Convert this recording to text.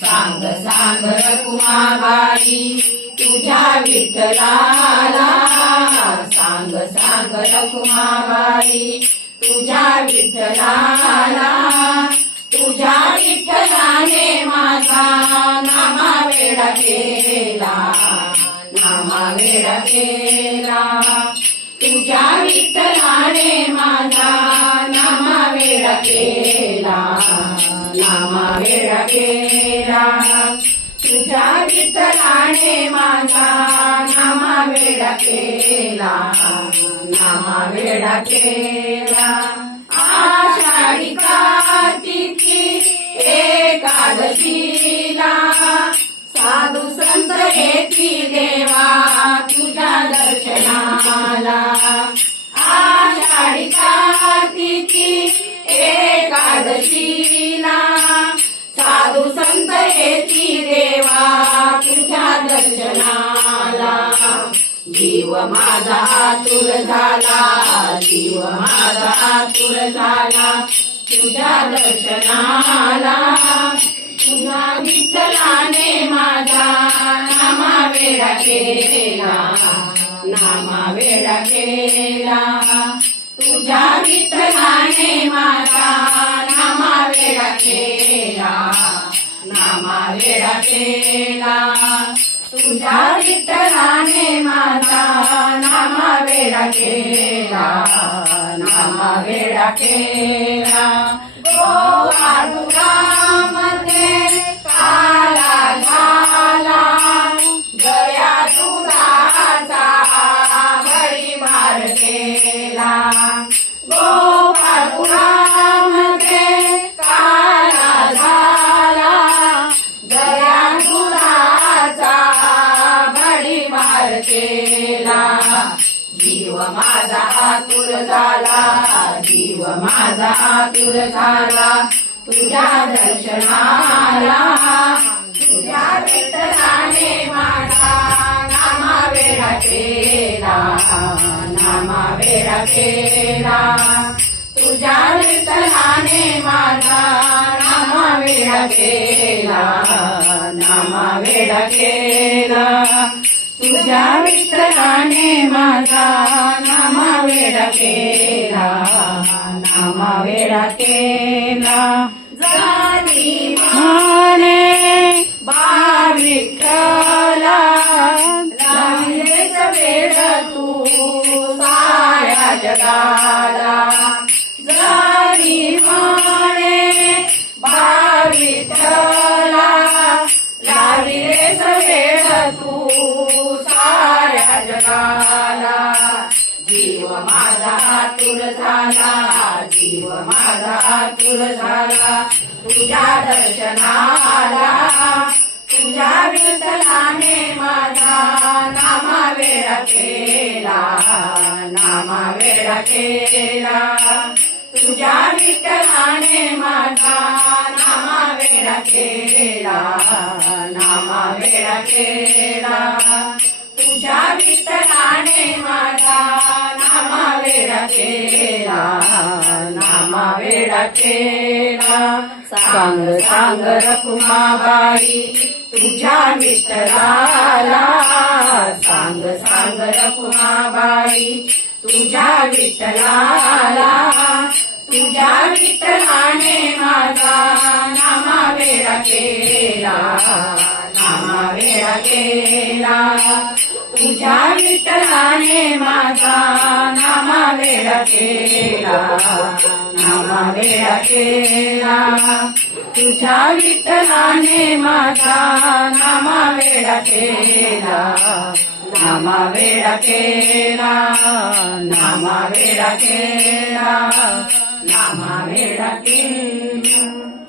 सांग सांग रकुमाबाई तुझ्या विठ्ठलाला. सांग सांग रकुमाबाई तुझ्या विठ्ठलाला. तुझ्या विठ्ठलाने माझा नामा वेडा केला नामा वेडा केला. तुझ्या विठ्ठलाने माझा नामा वेडा केला. नामा केला तुझ्या विठ्ठलाने माझा नामा वेळा केला नामा वेळा केला आषाढी कार्तिकी एकादशीला. साधू संत येती देवा तुझ्या दर्शनाला. आषाढी कार्तिकी एकादशी दर्शनाला जीव माझा तुर झाला जीव माझा तुर झाला. तुझ्या दर्शनाला तुझ्या विठ्ठलाने माझा नामा वेळा केला. नामा वेळा केला. तुझ्या विठ्ठलाने माझा नामा वेळा केला. नामा वेळा केला. तुझ्या विठ्ठलाने माझा नामा वेडा केला नामा वेडा केला. जीव माझा आतुर झाला जीव माझा आतुर झाला. तुझ्या दर्शनाला तुझ्या वेतनाने माझा नामा वेळा केला नामा वेडा केला तुझ्या विठ्ठलाने माझा नामा वेडा केला नामा वेडा केला तुझ्या विठ्ठलाने माझा नामा वेडा केला. नामा वेडा केला झाली म्हणे बा विठ्ठला झाला जीव माझा आतुर झाला. जीव माझा आतुर झाला. तुझ्या दर्शनाला तुझ्या विठ्ठलाने माझा नामा वेळा केला. नामा वेळा केला. तुझ्या विठ्ठलाने माझा नामा वेळा केला. नामा वेळा केला. तुझ्या विठ्ठलाने माझा नामा वेडा केला नामा वेडा केला. सांग सांग रकुमाबाई तुझ्या विठ्ठलाला सांग सांग रकुमाबाई तुझ्या विठ्ठलाला तुझ्या विठ्ठलाने माझा नामा वेडा केला नामा वेडा केला. तुझ्या विठ्ठलाने माझा नामा वेळा केला. नामा वेळा केला. तुझ्या विठ्ठलाने माझा नामा वेळा केला. नामा वेळा केला. नामा वेळा केला. नामा वेळा केला.